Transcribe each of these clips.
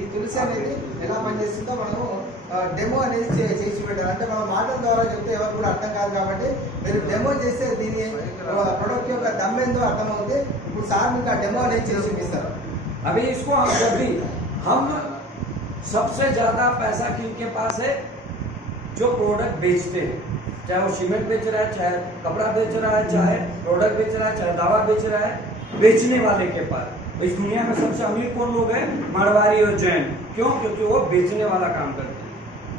ఈ తులసి అనేది ఎలా పనిచేస్తుందో మనము డెమో అనేది చేసి పెట్టారు. అంటే మనం మాటల ద్వారా చెప్తే ఎవరు కూడా అర్థం కాదు కాబట్టి మీరు డెమో చేస్తే దీని ప్రొడక్ట్ యొక్క దమ్మేందో అర్థమవుతుంది. ఇప్పుడు సార్ మీకు ఆ డెమో అనేది చేసి చూపిస్తారు. अभी इसको हम जब भी हम सबसे ज्यादा पैसा किनके पास है, जो प्रोडक्ट बेचते हैं, चाहे वो सीमेंट बेच रहा है, चाहे कपड़ा बेच रहा है, चाहे प्रोडक्ट बेच रहा है, चाहे दवा बेच रहा है, बेचने वाले के पास। इस दुनिया में सबसे अमीर कौन लोग हैं? मारवाड़ी और जैन। क्यों? क्योंकि वो बेचने वाला काम करते हैं।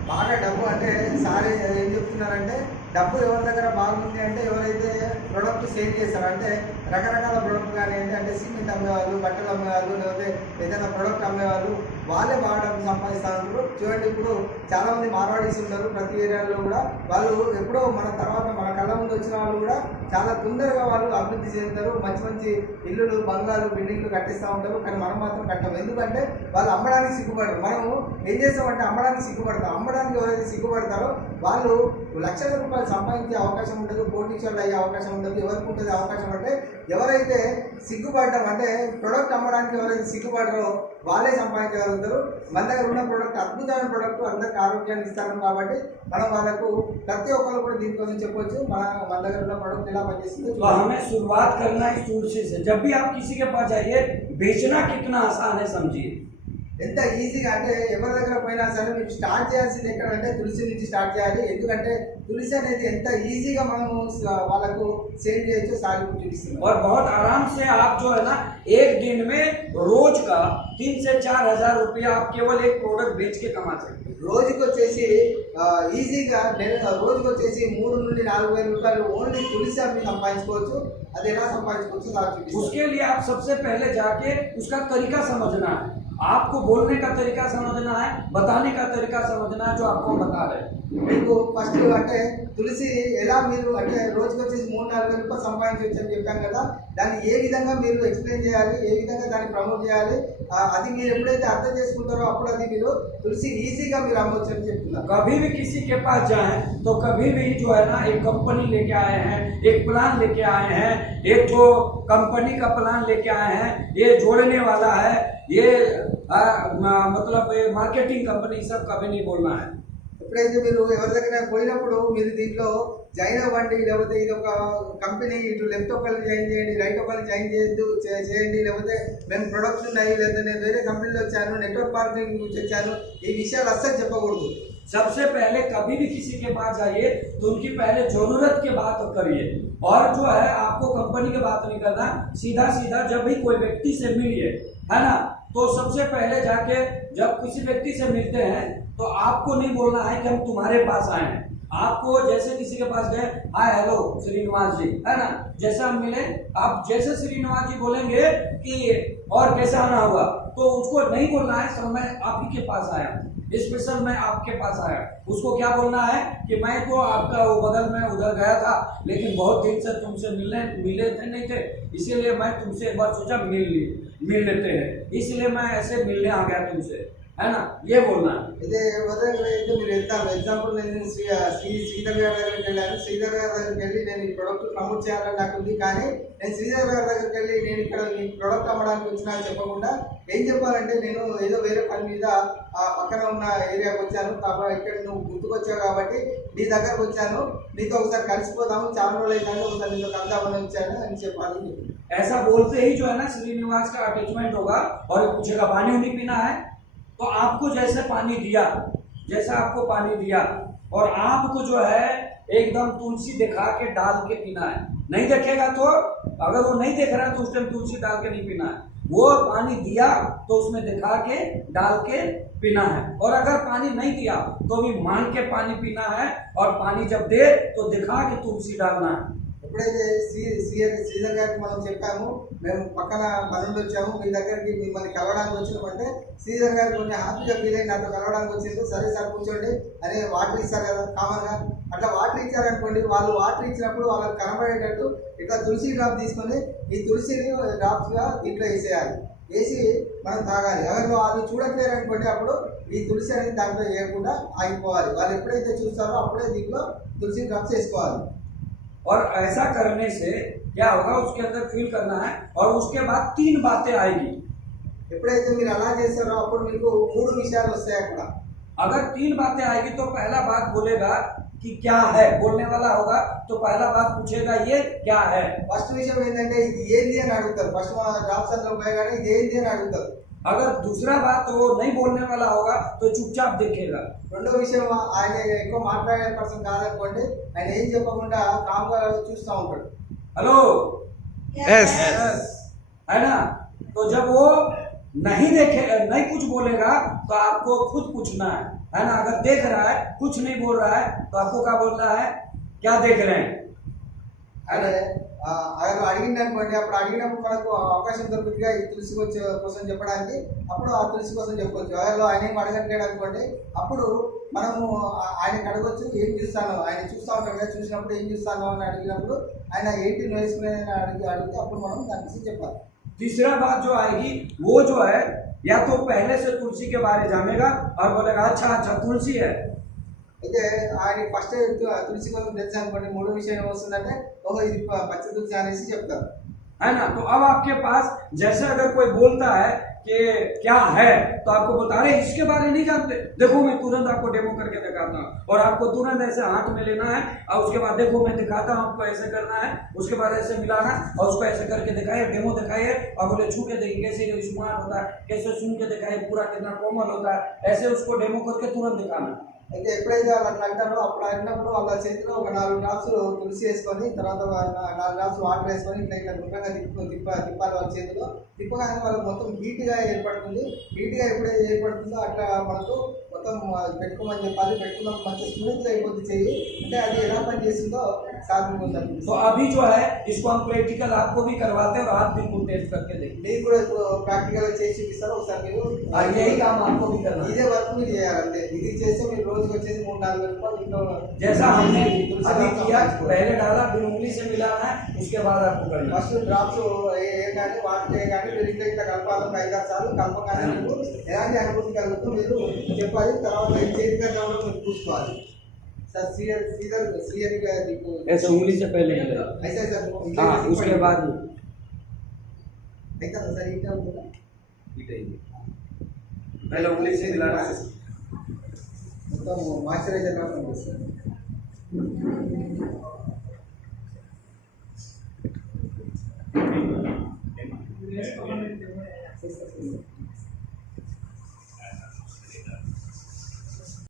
బాగా డబ్బు అంటే సార్ ఏం చెప్తున్నారంటే డబ్బు ఎవరి దగ్గర బాగుంది అంటే ఎవరైతే ప్రొడక్ట్ సేల్ చేస్తారో, అంటే రకరకాల ప్రొడక్ట్ కానీ అంటే సిమెంట్ అమ్మేవాళ్ళు, బట్టలు అమ్మేవాళ్ళు, లేకపోతే ఏదైనా ప్రొడక్ట్ అమ్మేవాళ్ళు వాళ్ళే బాగా డబ్బు సంపాదిస్తూ ఉంటారు. చూడండి, ఇప్పుడు చాలా మంది మార్వాడీస్ ఉంటారు ప్రతి ఏరియాలో కూడా. వాళ్ళు ఎప్పుడో మన తర్వాత మన కళ్ళ ముందు వచ్చిన వాళ్ళు కూడా చాలా తొందరగా వాళ్ళు అభివృద్ధి చెందుతారు. మంచి మంచి ఇల్లులు, బంగ్లాలు, బిల్డింగ్లు కట్టిస్తూ ఉంటారు. కానీ మనం మాత్రం కట్టాము. ఎందుకంటే వాళ్ళు అమ్మడానికి సిగ్గుపడరు. మనము ఏం చేస్తామంటే అమ్మడానికి సిగ్గుపడతాం. అమ్మడానికి ఎవరైతే సిగ్గుపడతారో వాళ్ళు లక్షల రూపాయలు సంపాదించే అవకాశం ఉండదు, కోటీశ్వరులు అయ్యే అవకాశం ఉండదు. ఎవరికి ఉంటుంది అవకాశం అంటే ఎవరైతే సిగ్గుపడ్డాం అంటే ప్రొడక్ట్ అమ్మడానికి ఎవరైతే సిగ్గుపడరో వాళ్ళే సంపాదించగలుగుతారు. మన దగ్గర ఉన్న ప్రోడక్ట్ అద్భుతమైన ప్రోడక్ట్, అందరికి ఆరోగ్యాన్ని ఇస్తాను కాబట్టి మనం వాళ్ళకు ప్రతి ఒక్కరు కూడా దీనికోసం చెప్పొచ్చు మన దగ్గర ఉన్న ప్రోడక్ట్ ఎలా పనిచేస్తుందో. तो हमें शुरुआत करना है तुलसी से। जब भी आप किसी के पास जाइए, बेचना कितना आसान है समझिए। ఎంత ఈజీగా అంటే ఎవరి దగ్గర పోయినా సరే మీరు స్టార్ట్ చేయాల్సింది ఎక్కడంటే తులసి నుంచి స్టార్ట్ చేయాలి. ఎందుకంటే తులసి అనేది ఎంత ఈజీగా మనము వాళ్ళకు సేల్ చేయొచ్చు సార్ చూపిస్తున్నాం. और बहुत आराम से आप जो है ना एक दिन में रोज का 3 से 4 हजार रुपया आप केवल एक प्रोडक्ट बेच के कमा सकते हैं। రోజుకి వచ్చేసి ఈజీగా రోజుకి వచ్చేసి 3 నుండి 4 వేల రూపాయలు ఓన్లీ తులసి అమ్మి సంపాదించుకోవచ్చు. అది ఎలా సంపాదించుకోవచ్చు సార్ చూపిస్తాం. उसके लिए आप सबसे पहले जाके उसका तरीका समझना है। आपको बोलने का तरीका समझना है, बताने का तरीका समझना है, जो आपको बता रहे हैं। మీకు ఫస్ట్ అంటే తులసి ఎలా మీరు అంటే రోజుకి వచ్చేసి 3-4 వేల రూపాయలు సంపాదించవచ్చు అని చెప్పాం కదా, దాన్ని ఏ విధంగా మీరు ఎక్స్ప్లెయిన్ చేయాలి, ఏ విధంగా దాన్ని ప్రమోట్ చేయాలి, అది మీరు ఎప్పుడైతే అర్థం చేసుకుంటారో అప్పుడు అది మీరు తులసి ఈజీగా మీరు అమ్మవచ్చు అని చెప్తున్నారు. कभी भी किसी के पास जाए तो कभी भी जो है ना एक कंपनी लेके आए हैं, एक प्लान लेके आए हैं, एक जो कंपनी का प्लान लेके आए हैं, ये जोड़ने वाला है, ये मतलब मार्केटिंग कंपनी, सब कभी नहीं बोलना है। ఎప్పుడైతే మీరు ఎవరి దగ్గర పోయినప్పుడు మీరు దీంట్లో జాయిన్ అవ్వండి, లేకపోతే ఇది ఒక కంపెనీ, ఇటు లెఫ్ట్ ఒకళ్ళు జాయిన్ చేయండి, రైట్ ఒకళ్ళు జాయిన్ చేయండి, లేకపోతే మేము ప్రొడక్ట్స్ ఉన్నాయి, లేకపోతే నేను వేరే కంపెనీలో వచ్చాను, నెట్వర్క్ మార్కెటింగ్ నుంచి వచ్చాను, ఈ విషయాలు అస్సలు చెప్పకూడదు. सबसे पहले कभी भी किसी के पास जाइए तो उनकी पहले जरूरत की बात करिए, और जो है आपको कंपनी की बात नहीं करना। सीधा सीधा जब भी कोई व्यक्ति से मिलिए, है ना, तो सबसे पहले जाके जब किसी व्यक्ति से मिलते हैं तो आपको नहीं बोलना है कि हम तुम्हारे पास आए हैं। आपको जैसे किसी के पास गए, हाय हेलो श्रीनिवास जी, है ना, जैसे हम मिले, आप जैसे श्रीनिवास जी बोलेंगे कि और कैसा आना हुआ, तो उसको नहीं बोलना है सर मैं आप ही के पास आया, स्पेशल मैं आपके पास आया। उसको क्या बोलना है कि मैं तो आपका वो बगल में उधर गया था, लेकिन बहुत दिन से तुमसे मिले थे नहीं थे, इसीलिए मैं तुमसे एक बार सोचा मिल लेते हैं, इसलिए मैं ऐसे मिलने आ गया तुमसे, है ना, ये बोलना है। ఇదే ఉదాహరణ అయితే మీరు వెళ్తాను. ఎగ్జాంపుల్ నేను శ్రీధర్ గారి దగ్గరికి వెళ్ళాను. శ్రీధర్ గారి దగ్గరికి వెళ్ళి నేను ఈ ప్రొడక్ట్ ప్రమోట్ చేయాలని నాకు ఉంది, కానీ నేను శ్రీధర్ గారి దగ్గరికి వెళ్ళి నేను ఇక్కడ ఈ ప్రొడక్ట్ అమ్మడానికి వచ్చినా చెప్పకుండా ఏం చెప్పాలంటే నేను ఏదో వేరే పని మీద ఆ పక్కన ఉన్న ఏరియాకి వచ్చాను, కాబట్టి ఇక్కడ నువ్వు గుర్తుకొచ్చావు కాబట్టి నీ దగ్గరకు వచ్చాను, నీతో ఒకసారి కలిసిపోదాము, చాలా రోజులు అయితే ఒకసారి నీతో కలుద్దామని వచ్చాను అని చెప్పాలి. ऐसा बोलते ही जो है ना श्रीनिवास का अटैचमेंट होगा और पूछेगा पानी नहीं पीना है, तो आपको जैसे पानी दिया, जैसा आपको पानी दिया, और आपको जो है एकदम तुलसी दिखा के डाल के पीना है। नहीं देखेगा तो अगर वो नहीं देख रहा है तो उस टाइम तुलसी डाल के नहीं पीना है। वो पानी दिया तो उसमें दिखा के डाल के पीना है, और अगर पानी नहीं दिया तो भी मान के पानी पीना है, और पानी जब दे तो दिखा के तुलसी डालना है। ఎప్పుడైతే శ్రీధర్ గారికి మనం చెప్పాము మేము పక్కన పనులు వచ్చాము మీ దగ్గరికి మిమ్మల్ని కలవడానికి వచ్చినామంటే శ్రీధర్ గారు కొన్ని హ్యాపీగా ఫీల్ అయ్యి నాతో కలవడానికి వచ్చింది, సరే సార్ కూర్చోండి అని వాటర్ ఇస్తారు కదా కామన్గా, అట్లా వాటర్ ఇచ్చారనుకోండి, వాళ్ళు వాటర్ ఇచ్చినప్పుడు వాళ్ళకి కనబడేటట్టు ఇట్లా తులసి డ్రాప్ తీసుకొని ఈ తులసిని డ్రాప్స్గా దీంట్లో వేసేయాలి, వేసి మనం తాగాలి. ఎవరు వాళ్ళు చూడట్లేరు అనుకోండి అప్పుడు ఈ తులసి అనేది దాంట్లో వేయకుండా ఆగిపోవాలి. వాళ్ళు ఎప్పుడైతే చూస్తారో అప్పుడే దీంట్లో తులసి డ్రాప్స్ వేసుకోవాలి. और ऐसा करने से क्या होगा, उसके अंदर फील करना है, और उसके बाद 3 बातें आएगी। ఎప్పుడైతే మీరు అలా చేస్తారో అప్పుడు మీకు 3 విషయాలు వస్తాయి అక్కడ. अगर 3 बातें आएगी तो पहला बात बोलेगा कि क्या है, बोलने वाला होगा तो पहला बात पूछेगा ये क्या है. ఫస్ట్ విషయం ఏంటంటే ఇది ఏంది అని అడుగుతారు. ఫస్ట్ మన జాబ్ సెంటర్ పోయగానే ఇది ఏంది అని అడుగుతారు. अगर दूसरा बात वो नहीं बोलने वाला होगा तो चुपचाप देखेगा. రెండో విషయం ఆయన ఎక్కువ మాట్లాడే పర్సన్ కాదనుకోండి, ఆయన ఏం చెప్పకుండా కామ్గా చూస్తూ ఉంటాడు. Hello Yes. है ना. तो जब वो नहीं देखे, नहीं कुछ बोलेगा तो आपको खुद पूछना है ना. अगर देख रहा है कुछ नहीं बोल रहा है तो आपको क्या बोल रहा है, क्या देख रहे हैं. ఆయన ఆయన అడిగింది అనుకోండి, అప్పుడు అడిగినప్పుడు మనకు అవకాశం దొరుకుతుందిగా ఈ తులసి కోసం చెప్పడానికి. అప్పుడు ఆ తులసి కోసం చెప్పొచ్చు. ఆయన ఆయన ఏం అడగట్లేడు అనుకోండి, అప్పుడు మనము ఆయనకి అడగొచ్చు ఏం చూస్తాను, ఆయన చూస్తూ ఉంటాడు కదా, చూసినప్పుడు ఏం చూస్తాను అని అడిగినప్పుడు ఆయన ఏంటి వేసుకునే అడిగితే అప్పుడు మనం దాని గురించి చెప్పాలి. तीसरा बात जो आएगी वो जो है या तो पहले से तुलसी के बारे जानेगा और बोलेगा अच्छा अच्छा तुलसी है. అయితే ఆయన ఫస్ట్ తులసి కోసం తెలుసు అనుకోండి, 3 విషయం ఏమొస్తుందంటే ఓహో ఇది పచ్చ తులసి అనేసి చెప్తారు. है ना. तो अब आपके पास जैसे अगर कोई बोलता है कि क्या है तो आपको बोलता है अरे इसके बारे नहीं जानते, देखो मैं तुरंत आपको डेमो करके दिखाता हूँ, और आपको तुरंत ऐसे हाथ में लेना है और उसके बाद देखो मैं दिखाता हूँ आपको ऐसे करना है, उसके बाद ऐसे मिलाना और उसको ऐसे करके दिखाइए, डेमो दिखाइए और बोले छू के देखिए कैसे स्मार्ट होता है, कैसे सुन के दिखाइए पूरा कितना कोमल होता है, ऐसे उसको डेमो करके तुरंत दिखाना. అయితే ఎప్పుడైతే వాళ్ళు అట్లా అంటారో అప్పుడు అన్నప్పుడు వాళ్ళ చేతిలో ఒక 4 డ్రాప్స్ తులసి వేసుకొని, తర్వాత 4 డ్రాప్స్ వాటర్ వేసుకొని ఇట్లా ఇట్లా గుండ్రంగా తిప్పాలి వాళ్ళ చేతిలో. తిప్పగానే వాళ్ళకి మొత్తం హీట్గా ఏర్పడుతుంది. హీట్గా ఎప్పుడైతే ఏర్పడుతుందో అట్లా మనకు మొత్తం పెట్టుకోమని చెప్పాలి. పెట్టుకున్నప్పుడు మంచి స్మూత్గా అయిపోతుంది చెయ్యి. అంటే అది ఎలా పని చేస్తుందో సాధించుకుంటారు. तो अभी जो है इसको हम प्रैक्टिकल आपको भी करवाते हैं और आप बिल्कुल टेस्ट करके देखिए. మీరు కూడా ఇప్పుడు ప్రాక్టికల్గా చేసి చూపిస్తారు ఒకసారి. మీరు और यही काम आपको भी करना है. ఇదే వర్క్ మీరు చేయాలంటే ఇది చేస్తే మీరు రోజుకి వచ్చేసి 3-4 రూపాయలు ఇంట్లో जैसा हमने अभी किया, पहले डाला फिर उंगली से मिलाना है, उसके बाद आपको करना है. ఫస్ట్ డ్రాప్స్ కానీ వాటర్ కానీ మీరు ఇంకా ఇట్లా కలపాలి. 5-6 సార్లు కలపగానే మీకు ఎలాంటి అనుభూతి కలుగుతూ మీరు చెప్పాలి. తర్వాత చేతిగా కూడా మీరు చూసుకోవాలి. సార్ సీరియర్గా మీకు ऐसे उंगली से पहले मिला. అయితే సార్ हाँ उसके बाद అయితే సార్ ఇంకా ఉంటుందా? पहले उंगली से मिलाना है. మొత్తం మాయిశ్చరైజర్ లా పనిచేస్తుంది.